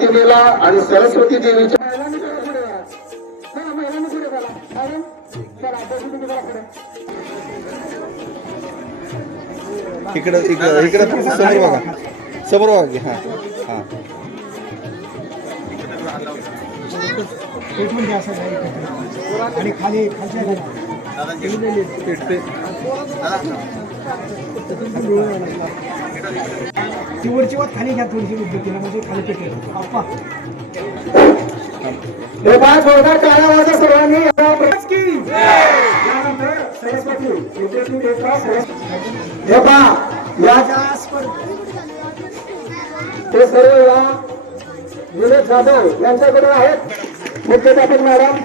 प्रतिमेला आणि सरस्वती देवीच्या इकडं इकडं इकडं थोडंसं समोर बघा समोर बघा की हां हां. आणि खाली खालच्या ती वाट खाली घ्या थोडीशी पद्धतीनं म्हणजे खाली पेटेल आप्पा सर्वांनी. हे पहा ते सर्व या विनोद जाधव यांच्याकडे आहेत. मुख्याध्यापक मॅडम.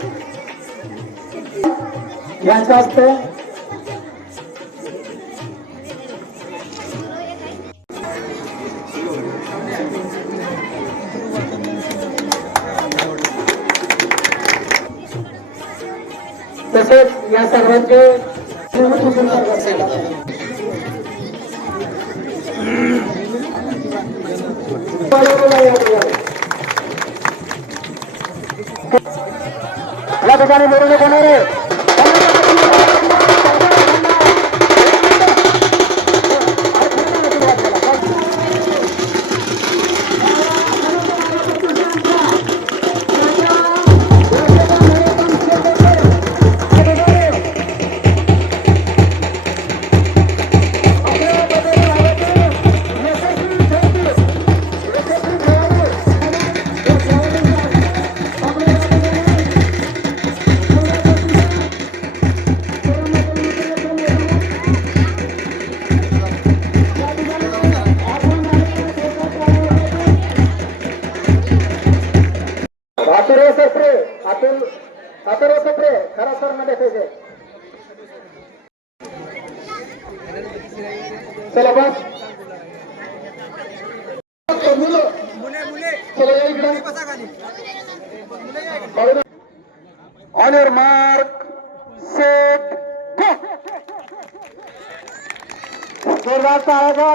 यांच्या हस्ते या सर्वांचे या ठिकाणी मिरवणूक होणार आहे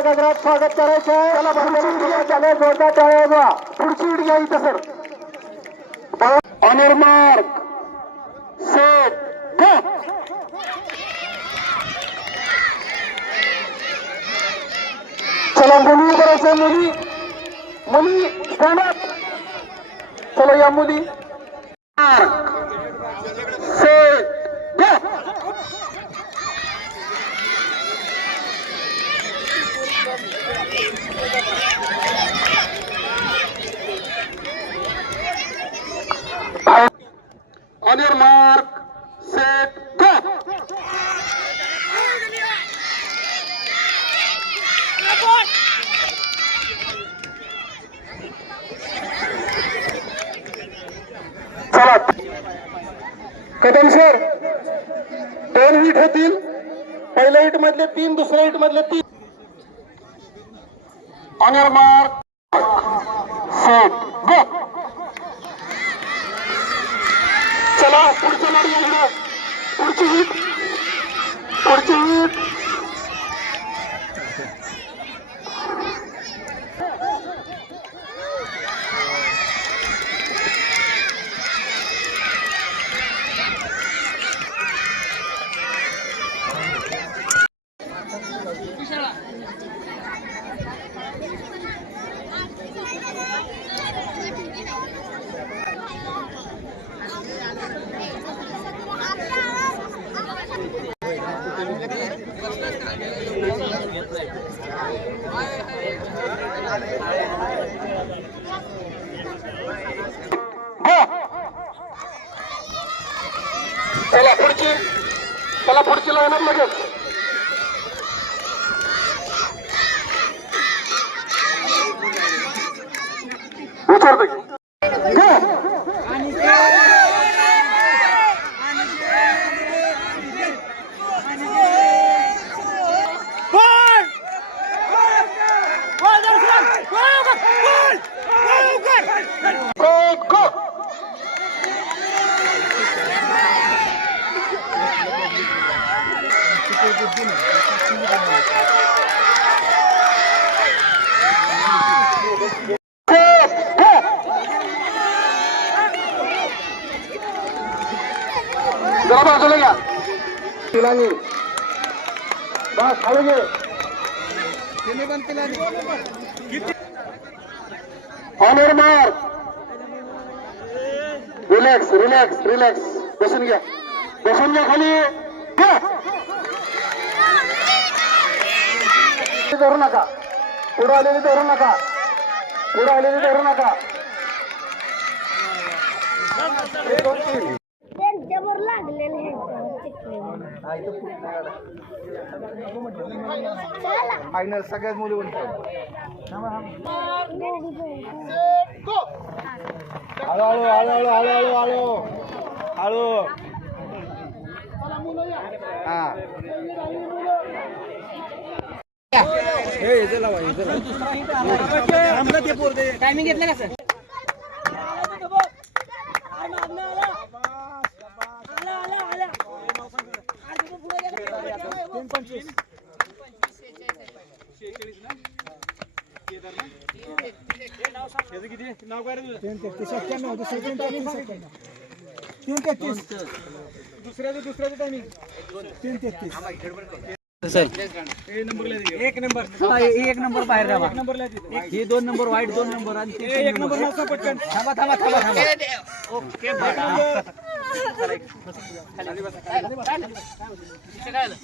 टाळ्याचा गजरात स्वागत करायचं आहे. जोरदार टाळ्याचा पुढची उडी घ्या इथं sir. On your mark set go चला मुली करायचं मुली. मुली स्टँड चला या मुली. सेट मार्क सेट गो चला. कदम सर दोन हिट होतील. पहिल्या हिट मधले तीन दुसऱ्या हिट मधले तीन. ऑनर मार्क सेट ವಿಚಾರದಾಗ रिलॅक्स रिलॅक्स रिलॅक्स बसून घ्या. बसून घ्या खाली. धरू नका. पुढे आलेली धरू नका. पुढे आलेली धरू नका. त्यांच्यावर लागलेले फायनल सगळ्याच मुली म्हणतात हळू हळूहळू हळूहळू हळू हळू हा टायमिंग घेतलं का सर पंचवीस तेहतीस एक्क्याण्णव दुसरं तीन तेहतीस एक्क्याण्णव तीन तेहतीस. दुसऱ्याचं दुसऱ्याचं टायमिंग तीन तेहतीस. एक नंबर. हा, हे एक नंबर बाहेर राहा. एक नंबरला. हे दोन नंबर वाईट दोन नंबर आणि ते ए, एक नंबर नव्हता पटकन. थांबा थांबा थांबा थांबा. ओके काय तीनच आहे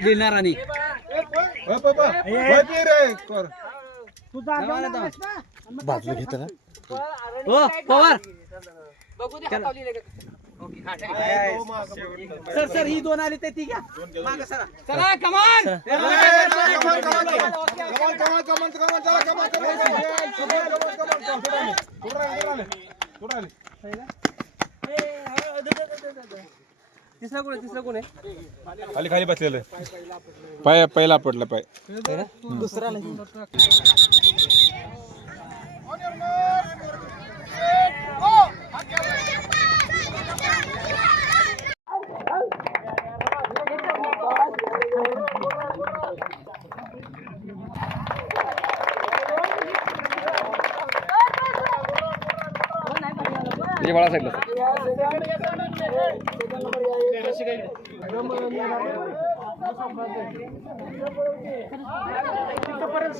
लिहिणार आणि बाजू घेतला हो पवार. सर सर ही दोन आली ते ती घ्या मागं सरा. चला कमान तिसरा कोण आहे तिसरा कोण आहे खाली खाली बसलेलं पाय पहिला पडला पाय दुसरा म्हणजे बाळासाहेब तिथपर्यंत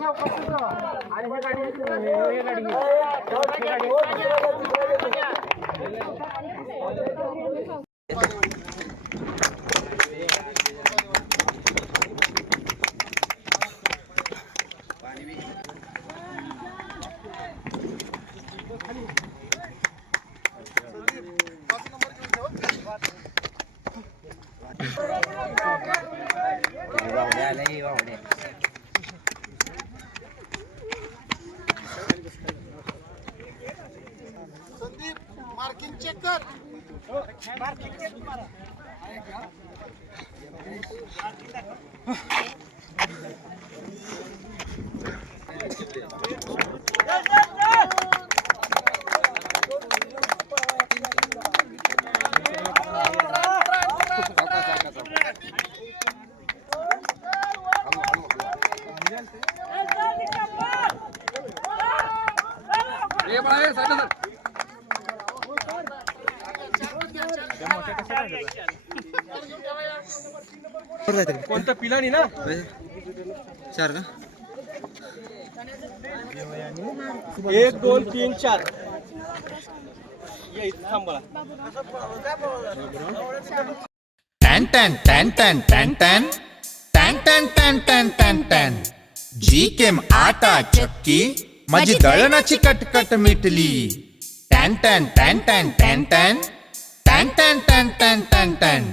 कोणतं पिलानी ना चार का एक दोन तीन चार ये इथं थांब मला टॅन टॅन टॅन टॅन टॅन टॅन टॅन टॅन टॅन टॅन टॅन टॅन जी केम आटा चक्की माझी दळणाची कटकट मिटली टॅन टॅन टॅन टॅन टॅन टॅन टॅन टॅन टॅन टॅन टॅन टॅन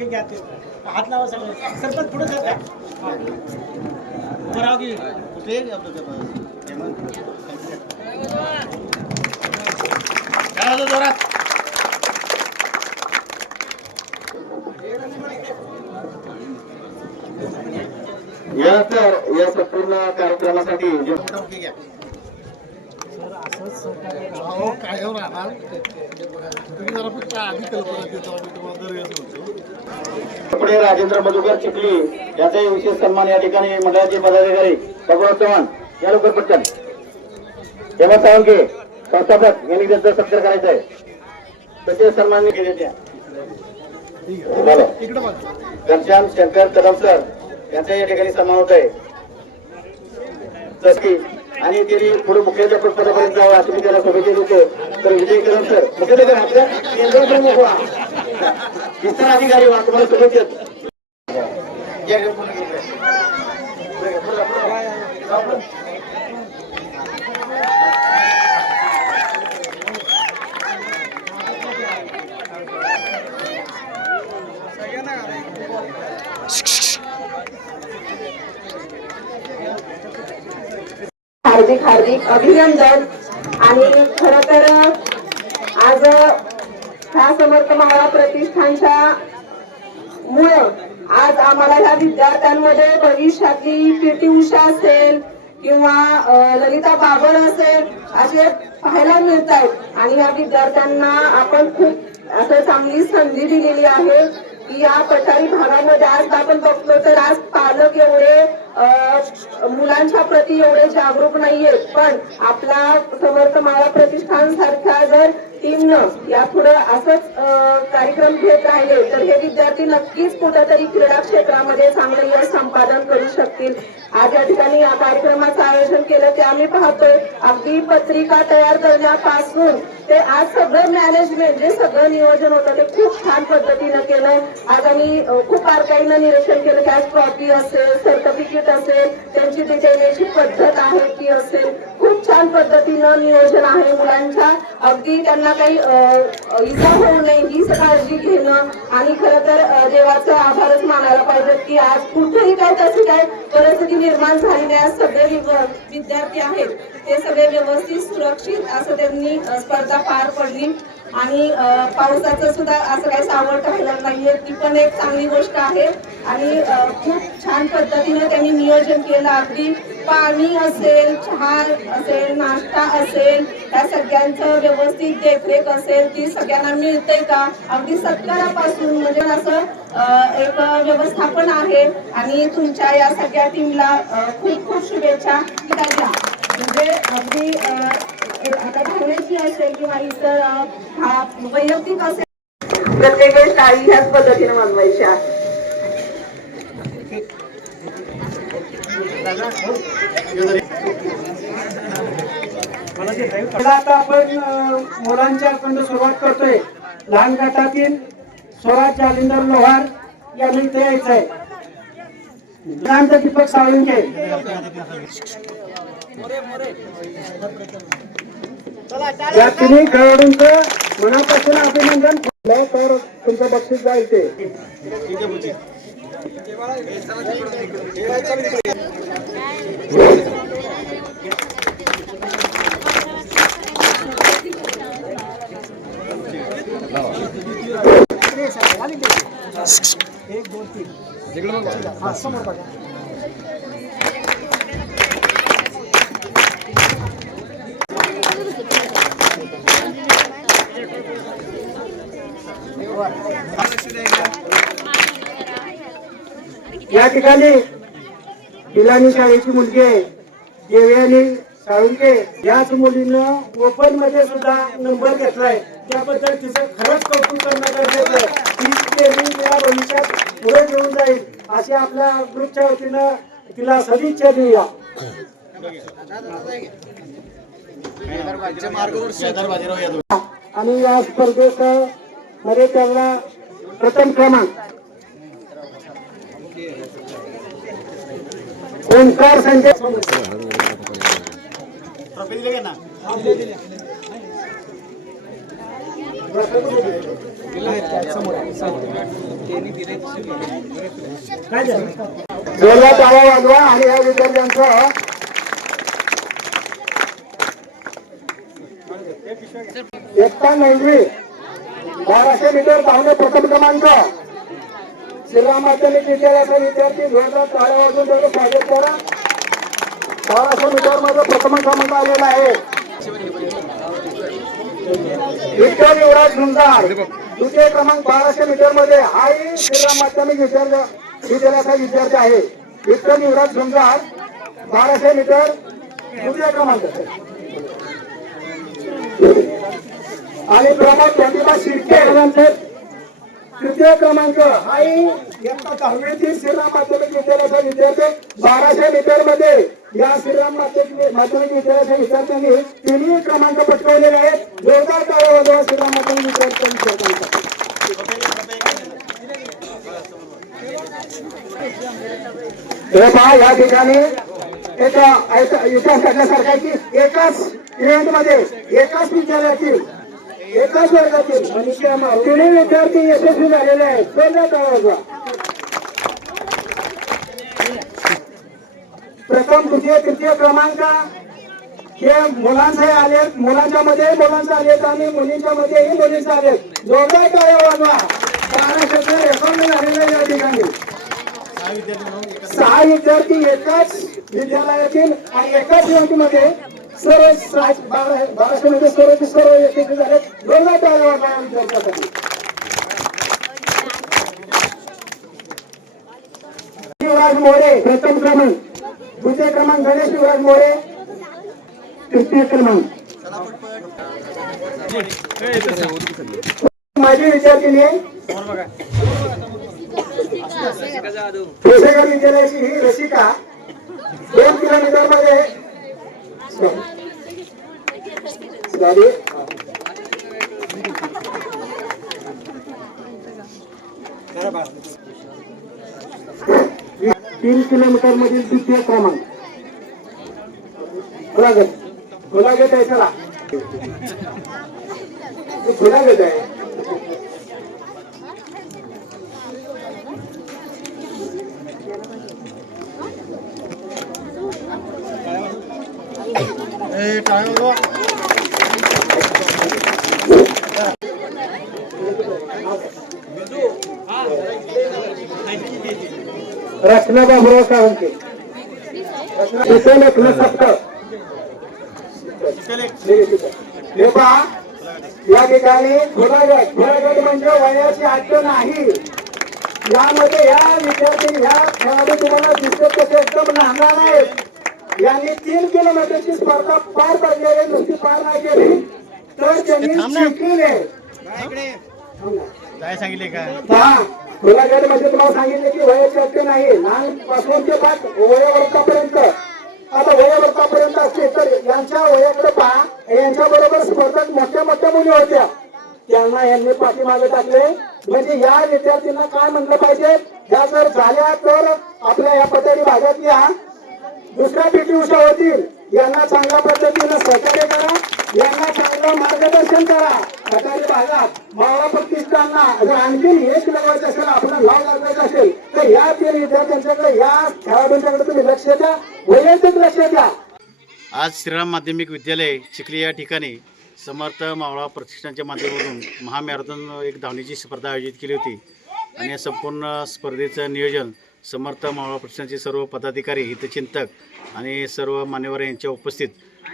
बुके घ्या ते हात लावा सगळे सरपंच पुढे जात उभं राहा की या तर या संपूर्ण कार्यक्रमासाठी पुढे राजेंद्र मधुकर चिखली याचाही विशेष सन्मान या ठिकाणी मंडळाचे पदाधिकारी भगवत चव्हाण या लवकर पटकन. हेमंत सावंके संस्थापक यांनी त्यांचा सत्कार करायचा आहे. तसे सन्मान केले त्या. घनश्याम शंकर कदम सर यांचा या ठिकाणी सन्मान होत आहे. आणि त्यांनी पुढे मुख्याध्यापक पदापर्यंत जावं असं मी त्याला शुभेच्छा देतो तर विजय कदम सर मुख्याध्यापक आपल्या केंद्र प्रमुख व्हा इतर अधिकारी व्हा तुम्हाला शुभेच्छा या घेऊन पुढे घेऊन जा. पुढे घ्या, पुढे जा, पुढे जा. जा पुढे. हार्दिक हार्दिक अभिनंदन. आणि खर तर आज ह्या समर्थ महाराज प्रतिष्ठानच्या मुळे आज आम्हाला ह्या विद्यार्थ्यांमध्ये भविष्यातली कीर्ती उषा असेल किंवा ललिता बाबर असेल असे पाहायला मिळत आहेत आणि या विद्यार्थ्यांना आपण खूप असं चांगली संधी दिलेली आहे की या पठारी भागामध्ये आज आपण बघतो तर आज पालक एवढे मुलांच्या प्रती एवढे जागरूक नाहीये पण आपला समर्थ माळा प्रतिष्ठान सारख्या जर टीमनं यापुढे असंच कार्यक्रम घेत राहिले तर हे विद्यार्थी नक्कीच कुठेतरी क्रीडा क्षेत्रामध्ये चांगलं यश संपादन करू शकतील. आज या ठिकाणी या कार्यक्रमाचं आयोजन केलं ते आम्ही पाहतोय. अगदी पत्रिका तयार करण्यापासून ते आज सगळं मॅनेजमेंट जे सगळं नियोजन होतं ते खूप छान पद्धतीनं केलं. आज आम्ही खूप बारकाईनं निरीक्षण केलं की आज ट्रॉफी असेल सर्टिफिकेट असेल त्यांची ती देण्याची पद्धत आहे ती असेल. खूप छान पद्धतीनं नियोजन आहे मुलांच्या. अगदी त्यांना काही इजा होऊ नये हीच काळजी घेणं आणि खरं तर देवाचा आभारच मानायला पाहिजे की आज कुठेही काय तशी काय परिस्थिती निर्माण झाली नाही आज सगळे विद्यार्थी आहेत. ते सगळे व्यवस्थित सुरक्षित असं त्यांनी स्पर्धा पार पडली. आणि पावसाचं सुद्धा असं काही सावट राहिलं नाहीये. ती पण एक चांगली गोष्ट आहे. आणि खूप छान पद्धतीने त्यांनी नियोजन केलं. अगदी पाणी असेल चहा असेल नाश्ता असेल त्या सगळ्यांचं व्यवस्थित देखरेख असेल ती सगळ्यांना मिळते का? अगदी सत्कारापासून म्हणजे असं एक व्यवस्थापन आहे. आणि तुमच्या या सगळ्या टीमला खूप खूप शुभेच्छा. द्या म्हणजे अगदी आता धावण्याची असेल किंवा इतर अ, वैयक्तिक असेल प्रत्येक वेळेस टाळी ह्याच पद्धतीने वाजवायच्या पहिला आता आपण मुलांच्या कडून सुरुवात करतोय. लहान गटातील स्वराज जालिंदर लोहार यांनी इथे यायचं आहे शांत दीपक साळुंके या तिन्ही खेळाडूंचं मनापासून अभिनंदन. तर तुमचं बक्षीस जाईल ते. एक दोन तीन. हा, समोर बघा. या ठिकाणी पिलानी शाळेची मुलगी आहे देवयानी साळुंके. याच मुलीनं ओपनमध्ये सुद्धा नंबर घेतलाय. त्याबद्दल तिचं खरंच कौतुक करणं गरजेचं आहे. ती नेहमी या भविष्यात पुढे घेऊन जाईल अशी आपल्या ग्रुपच्या वतीनं तिला सदिच्छा देऊया. आणि या स्पर्धेत मध्ये त्यांना प्रथम क्रमांक. ओंकार संजय काय झालं? जोरदार टाळ्या वाजवा आणि या विद्यार्थ्यांचा एकता नववी बाराशे मीटर धावणे प्रथम क्रमांक श्रीराम माध्यमिक विद्यालयाचा विद्यार्थी जोरदार टाळ्या वाजून त्याचं स्वागत करा. बाराशे मीटरमध्ये प्रथम क्रमांक आलेला आहे. विठ्ठल युवराज झुंजार द्वितीय क्रमांक बाराशे मीटरमध्ये हाही श्रीराम माध्यमिक विद्यालय विद्यालयाचा विद्यार्थी आहे. विठ्ठल युवराज झुंजार बाराशे मीटर द्वितीय क्रमांक. आणि प्रमोद प्रतिभा शिर्के तृतीय क्रमांक हाही इयत्ता दहावीतील श्रीराम माध्यमिक विद्यालयाचा विद्यार्थी. बाराशे मीटरमध्ये या श्रीराम माध्यमिक माध्यमिक विद्यालयाच्या विद्यार्थ्यांनी तिन्ही क्रमांक पटकावलेले आहेत. जोरदार टाळ्या वाजवा श्रीराम माध्यमिक विद्यार्थ्यांच्या विद्यार्थ्यांचा हे पहा या ठिकाणी एक ऐक- इतिहास करण्यासारखा की एकाच इव्हेंटमध्ये एकाच विद्यालयातील एकाच वर्गातील तिन्ही विद्यार्थी यशस्वी झालेले आहेत. जोरदार टाळ्या वाजवा. प्रथम तृतीय तृतीय क्रमांक. हे मुलांचे आलेत. मुलांच्या मध्ये मुलांचे आलेत आणि मुलींच्या मध्येही मुलींचे आलेत. जोरदार काय वाजवा. महाराष्ट्राचे रेकॉर्ड झालेले या ठिकाणी. सहा विद्यार्थी एकाच विद्यालयातील आणि एकाच इव्हेंटमध्ये सर्व बाराशे मध्ये सर्व सर्व यशस्वी झाले. जोरदार विद्यार्थ्यासाठी शिवराज मोरे प्रथम क्रमांक. द्वितीय क्रमांक गणेश शिवराज मोरे. तृतीय क्रमांक. माझी विद्यार्थिनी. पेशेकर विद्यालयाची ही रसिका दोन किलोमीटरमध्ये सॉरी तीन किलोमीटर मधील द्वितीय क्रमांक. खुला गुलागत खुला चला आहे चला. खुला साळुंके आहे. ટાળો રચના બાબુરાવ या ठिकाणी खुलागट खुलागट म्हणजे वयाची आठ नाही यामध्ये या विद्यार्थी ह्या खेळाडू तुम्हाला दिसत कसे एकदम लहान आहेत. यांनी तीन किलोमीटरची स्पर्धा पार पडली आहे. नुसती पार नाही केली. तर त्यांनी काय सांगितले का? मध्ये तुम्हाला सांगितले की वयाची अट नाही. लहानपासून ते पाच वयोवर्गापर्यंत. आता वयोवर्गापर्यंत असते तर यांच्या वयाकडे पहा. यांच्या बरोबर स्पर्धक मोठ्या मोठ्या मुली होत्या. त्यांना यांनी पाठीमागे टाकले. म्हणजे या विद्यार्थ्यांना काय म्हणलं पाहिजे? या जर झाल्या तर आपल्या या पठारी भागातल्या दुसऱ्या पीटी होतील यांना चांगल्या पद्धतीनं सहकार्य करा. यांना चांगलं मार्गदर्शन करा. पठारी भागात मावळा प्रतिष्ठानला जर आणखी एक लावायचं असेल आपण लाव लागायचं असेल तर या तीन विद्यार्थ्यांच्याकडे या खेळाडूंच्याकडे तुम्ही लक्ष द्या. वैयक्तिक लक्ष द्या. आज श्रीराम माध्यमिक विद्यालय चिखली या ठिकाणी समर्थ मावळा प्रतिष्ठानच्या माध्यमातून महामॅरेथॉन एक धावण्याची स्पर्धा आयोजित केली होती. आणि या संपूर्ण स्पर्धेचं नियोजन समर्थ मावळा प्रतिष्ठानचे सर्व पदाधिकारी हितचिंतक आणि सर्व मान्यवर यांच्या उपस्थित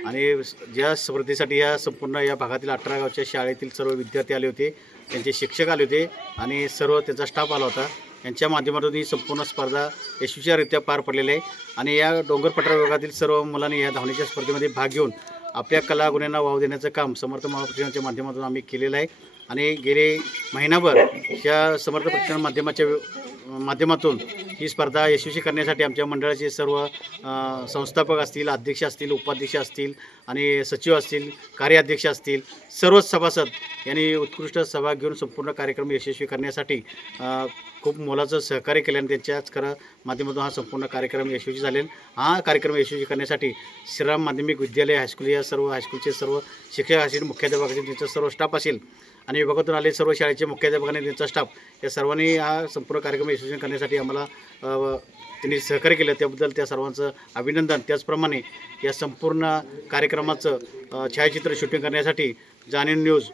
आणि ज्या स्पर्धेसाठी या संपूर्ण या भागातील अठरा गावच्या शाळेतील सर्व विद्यार्थी आले होते त्यांचे शिक्षक आले होते आणि सर्व त्यांचा स्टाफ आला होता. यांच्या माध्यमातून ही संपूर्ण स्पर्धा यशस्वीरित्या पार पडलेली आहे आणि या डोंगर पठार विभागातील सर्व मुलांनी या धावण्याच्या स्पर्धेमध्ये भाग घेऊन आपल्या कला गुन्ह्यांना वाव देण्याचं काम समर्थ महाप्रतिष्ठानच्या माध्यमातून आम्ही केलेलं आहे. आणि गेले महिनाभर या समर्थ प्रशिक्षण माध्यमाच्या माध्यमातून ही स्पर्धा यशस्वी करण्यासाठी आमच्या मंडळाचे सर्व संस्थापक असतील अध्यक्ष असतील उपाध्यक्ष असतील आणि सचिव असतील कार्याध्यक्ष असतील सर्वच सभासद यांनी उत्कृष्ट सहभाग घेऊन संपूर्ण कार्यक्रम यशस्वी करण्यासाठी खूप मोलाचं सहकार्य केल्याने त्यांच्याच खरं माध्यमातून हा संपूर्ण कार्यक्रम यशस्वी झालेला हा कार्यक्रम यशस्वी करण्यासाठी श्रीराम माध्यमिक विद्यालय हायस्कूल या सर्व हायस्कूलचे सर्व शिक्षक असतील मुख्याध्यापक असतील त्यांचा सर्व स्टाफ असेल आणि विभागातून आले सर्व शाळेचे मुख्याध्यापक आणि त्यांचा स्टाफ या सर्वांनी हा संपूर्ण कार्यक्रम यशस्वी करण्यासाठी आम्हाला त्यांनी सहकार्य केलं. त्याबद्दल त्या सर्वांचं अभिनंदन. त्याचप्रमाणे या संपूर्ण कार्यक्रमाचं छायाचित्र शूटिंग करण्यासाठी जाणीव न्यूज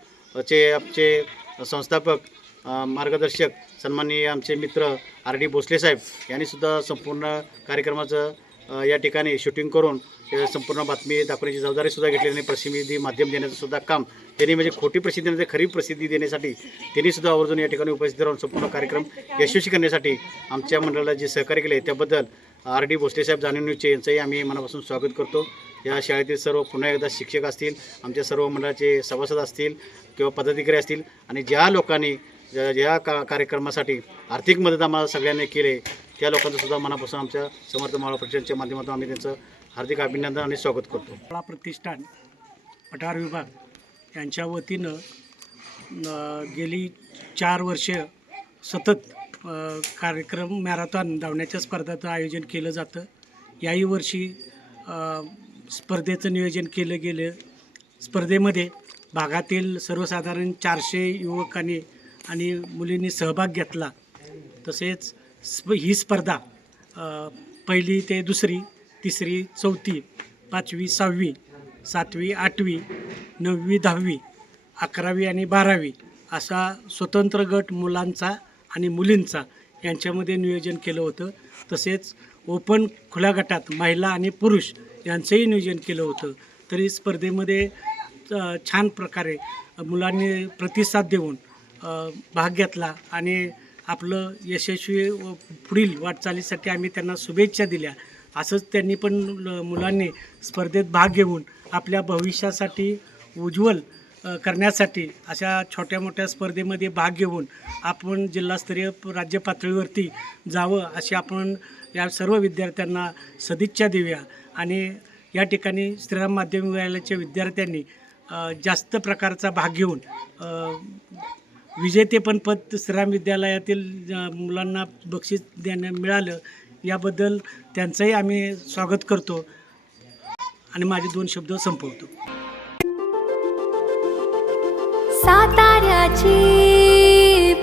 चे आमचे संस्थापक मार्गदर्शक सन्माननीय आमचे मित्र आर डी भोसले साहेब यांनीसुद्धा संपूर्ण कार्यक्रमाचं या ठिकाणी शूटिंग करून संपूर्ण बातमी दाखवण्याची जबाबदारीसुद्धा घेतली आणि प्रसिद्धी माध्यम देण्याचं सुद्धा काम त्यांनी म्हणजे खोटी प्रसिद्धी नाही खरी प्रसिद्धी देण्यासाठी त्यांनीसुद्धा आवर्जून या ठिकाणी उपस्थित राहून संपूर्ण कार्यक्रम यशस्वी करण्यासाठी आमच्या मंडळाला जे सहकार्य केले त्याबद्दल आर डी भोसले साहेब जाणीव न्यूजचे यांचंही आम्ही मनापासून स्वागत करतो. या शाळेतील सर्व पुन्हा एकदा शिक्षक असतील आमच्या सर्व मंडळाचे सभासद असतील किंवा पदाधिकारी असतील आणि ज्या लोकांनी ज्या ज्या का कार्यक्रमासाठी आर्थिक मदत आम्हाला सगळ्यांनी केले त्या लोकांचं सुद्धा मनापासून आमच्या समर्थ माळा परिषदेच्या माध्यमातून आम्ही त्यांचं हार्दिक अभिनंदन आणि स्वागत करतो. कला प्रतिष्ठान पठार विभाग यांच्या वतीनं गेली चार वर्ष सतत कार्यक्रम मॅरेथॉन धावण्याच्या स्पर्धाचं आयोजन केलं जातं. याही वर्षी स्पर्धेचं नियोजन केलं गेलं. स्पर्धेमध्ये भागातील सर्वसाधारण चारशे युवकांनी आणि मुलींनी सहभाग घेतला. तसेच स्प ही स्पर्धा पहिली ते दुसरी तिसरी चौथी पाचवी सहावी सातवी आठवी नववी दहावी अकरावी आणि बारावी असा स्वतंत्र गट मुलांचा आणि मुलींचा यांच्यामध्ये नियोजन केलं होतं. तसेच ओपन खुल्या गटात महिला आणि पुरुष यांचंही नियोजन केलं होतं. तरी स्पर्धेमध्ये छान प्रकारे मुलांनी प्रतिसाद देऊन भाग घेतला आणि आपलं यशस्वी व पुढील वाटचालीसाठी आम्ही त्यांना शुभेच्छा दिल्या. असंच त्यांनी पण ल- मुलांनी स्पर्धेत भाग घेऊन आपल्या भविष्यासाठी उज्ज्वल करण्यासाठी अशा छोट्या मोठ्या स्पर्धेमध्ये भाग घेऊन आपण जिल्हास्तरीय राज्य पातळीवरती जावं अशी आपण या सर्व विद्यार्थ्यांना सदिच्छा देऊया. आणि या ठिकाणी श्रीराम माध्यमिक विद्यालयाच्या विद्यार्थ्यांनी जास्त प्रकारचा भाग घेऊन विजेतेपण पद श्रीराम विद्यालयातील मुलांना बक्षीस देणं मिळालं याबद्दल त्यांचंही आम्ही स्वागत करतो. आणि माझे दोन शब्द संपवतो. साताऱ्याची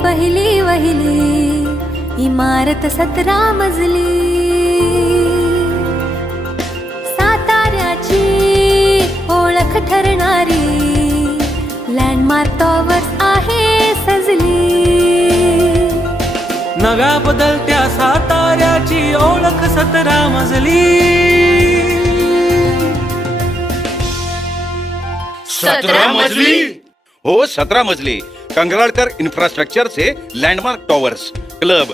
पहिली वहिली इमारत सतरा मजली. साताऱ्याची ओळख ठरणारी लँडमार्क टॉवर नव्या बदलत्या साताऱ्याची ओळख सतरा मजली सतरा मजली हो सतरा मजली कंगराळकर इन्फ्रास्ट्रक्चरचे landmark towers club